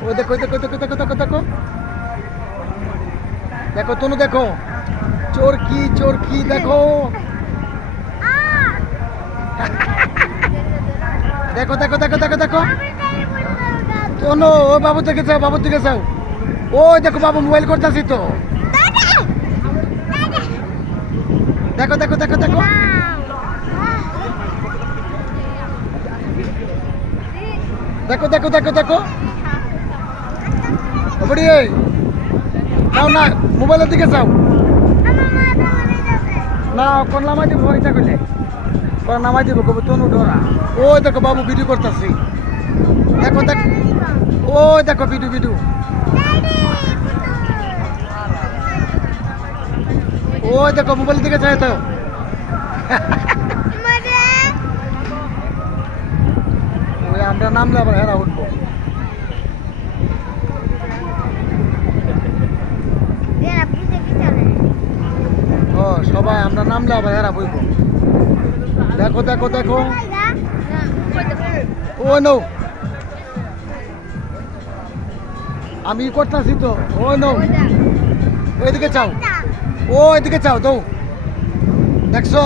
ও দেখো দেখো দেখো দেখো দেখো দেখো দেখো তনু দেখো চোরকি দেখো দেখো দেখো দেখো দেখো দেখো তনু ও বাবুর দিকে যাও ও দেখো বাবু মোবাইল করতেছি তো দেখো দেখো দেখো দেখো দেখো দেখো দেখো দেখো ওপরে যাও না মোবাইলের দিকে যাও না কোন নামাই দিব ইচ্ছা করলে কোন নামাই দিব কবু তনু ডোরা ও দেখো বাবু ভিডিও করতেছি দেখো দেখো ও দেখো ভিডিও ও দেখো মোবাইলের দিকে চাই তো ওই আমরা নামলে আবার হেরা উঠবো ও সবাই আমরা নামলে আবার হেরা বইবো দেখো দেখো দেখো ও নো আমি করতেছি তো ও নো ওইদিকে চাও তো দেখছো